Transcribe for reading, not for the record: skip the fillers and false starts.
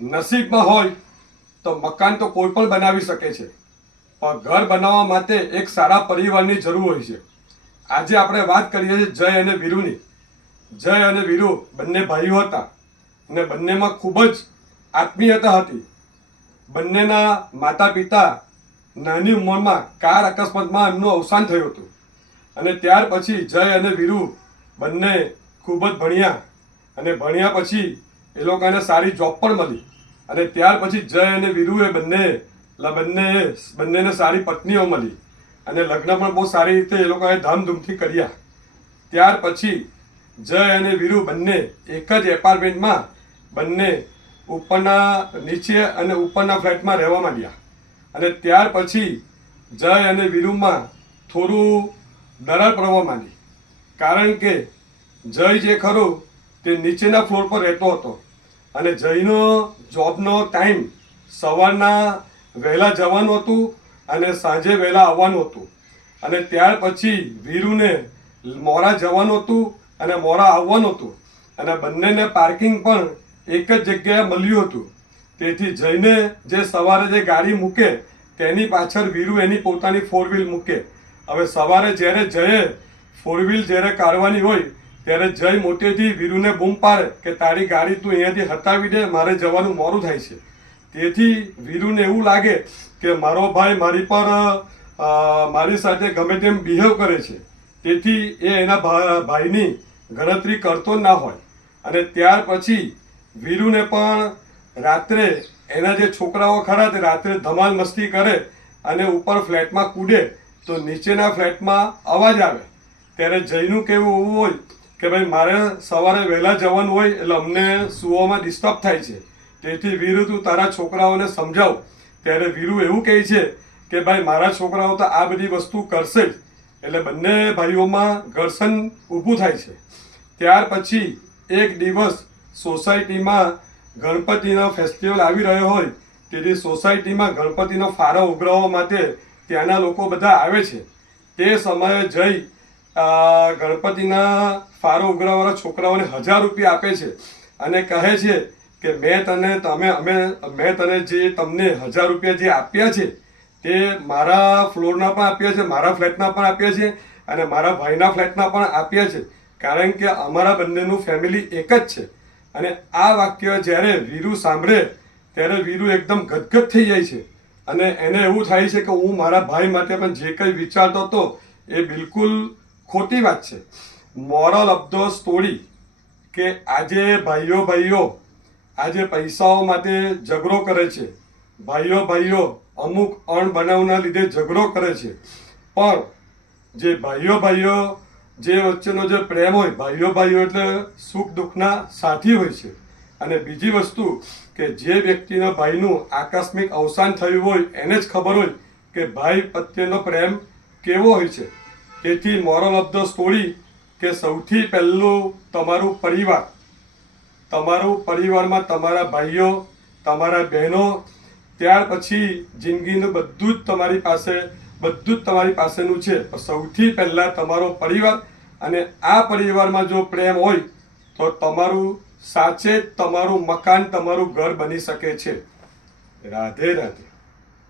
નસીબમાં હોય તો મકાન તો કોઈ પણ બનાવી શકે છે, પણ ઘર બનાવવા માટે એક સારા પરિવારની જરૂર હોય છે. આજે આપણે વાત કરીએ છીએ જય અને વીરુની. જય અને વીરુ બંને ભાઈઓ હતા અને બંનેમાં ખૂબ જ આત્મીયતા હતી. બંનેના માતા પિતા નાની ઉંમરમાં કાર અકસ્માતમાં એમનું અવસાન થયું હતું અને ત્યાર પછી જય અને વીરુ બંને ખૂબ જ ભણ્યા અને ભણ્યા પછી એ લોકોને સારી જોબ પણ મળી અને ત્યાર પછી જય અને વીરુએ બંનેને સારી પત્નીઓ મળી અને લગ્ન પણ બહુ સારી રીતે એ લોકોએ ધામધૂમથી કર્યા. ત્યાર પછી જય અને વીરુ બંને એક જ એપાર્ટમેન્ટમાં બંને નીચે અને ઉપરના ફ્લેટમાં રહેવા માંડ્યા અને ત્યાર પછી જય અને વીરુમાં થોડું દરાર પડવા માંડી, કારણ કે જય જે ખરું તે નીચેના ફ્લોર પર રહેતો હતો અને જયનો જોબનો ટાઈમ સવારના વહેલા જવાનું હતું અને સાંજે વહેલા આવવાનું હતું અને ત્યાર પછી વીરુને મોડા જવાનું હતું અને મોડા આવવાનું હતું અને બંનેને પાર્કિંગ પણ એક જ જગ્યાએ મળ્યું હતું. તેથી જઈને જે સવારે જે ગાડી મૂકે તેની પાછળ વીરુ એની પોતાની 4 વ્હીલ મૂકે. હવે સવારે જ્યારે જયે 4 વ્હીલ જ્યારે કાઢવાની હોય ત્યારે જય મોટેથી વીરુને બૂમ પાડે કે તારી ગાડી તું અહીંયાથી હટાવી દે, મારે જવાનું મોડું થાય છે. તેથી વીરુને એવું લાગે કે મારો ભાઈ મારી સાથે ગમે તેમ બિહેવ કરે છે, તેથી એ એના ભાઈની ગણતરી કરતો ના હોય. અને ત્યાર પછી વીરુને પણ રાત્રે એના જે છોકરાઓ ખરા તે રાત્રે ધમાલ મસ્તી કરે અને ઉપર ફ્લેટમાં કૂદે તો નીચેના ફ્લેટમાં અવાજ આવે. ત્યારે જયનું કહેવું એવું હોય કે ભાઈ મારે સવારે વહેલા જવાનું હોય એટલે અમને સૂવામાં ડિસ્ટર્બ થાય છે, તેથી વીરુ તું તારા છોકરાઓને સમજાવ. ત્યારે વીરુ એવું કહે છે કે ભાઈ મારા છોકરાઓ તો આ બધી વસ્તુ કરશે જ. એટલે બંને ભાઈઓમાં ઘર્ષણ ઊભું થાય છે. ત્યાર પછી એક દિવસ સોસાયટીમાં ગણપતિનો ફેસ્ટિવલ આવી રહ્યો હોય, તેથી સોસાયટીમાં ગણપતિનો ફારો ઉઘરાવવા માટે ત્યાંના લોકો બધા આવે છે. તે સમયે જય ગણપતિના ફારો ઉઘરાવવાળા છોકરાઓને 1000 રૂપિયા આપે છે અને કહે છે કે મેં તને જે તમને 1000 રૂપિયા જે આપ્યા છે તે મારા ફ્લોરના પણ આપ્યા છે, મારા ફ્લેટના પણ આપ્યા છે અને મારા ભાઈના ફ્લેટના પણ આપ્યા છે, કારણ કે અમારા બંનેનું ફેમિલી એક જ છે. અને આ વાક્ય જ્યારે વીરુ સાંભળે ત્યારે વીરુ એકદમ ગદગદ થઈ જાય છે અને એને એવું થાય છે કે હું મારા ભાઈ માટે પણ જે કંઈ વિચારતો હતો એ બિલકુલ ખોટી વાત છે. મોરલ ઓફ ધ સ્ટોરી કે આજે ભાઈઓ આજે પૈસાઓ માટે ઝઘડો કરે છે, ભાઈઓ અમુક અણબનાવના લીધે ઝઘડો કરે છે, પણ જે ભાઈઓ જે વચ્ચેનો જે પ્રેમ હોય, ભાઈઓ એટલે સુખ દુઃખના સાથી હોય છે. અને બીજી વસ્તુ કે જે વ્યક્તિના ભાઈનું આકસ્મિક અવસાન થયું હોય એને જ ખબર હોય કે ભાઈ પ્રત્યેનો પ્રેમ કેવો હોય છે. તેથી મોરલ ઓફ ધ સ્ટોરી કે સૌથી પહેલું તમારું પરિવારમાં તમારા ભાઈઓ, તમારા બહેનો, ત્યાર પછી જિંદગીનું બધું જ તમારી પાસેનું છે. સૌથી પહેલાં તમારો પરિવાર, અને આ પરિવારમાં જો પ્રેમ હોય તો તમારું મકાન, તમારું ઘર બની શકે છે. રાધે રાધે.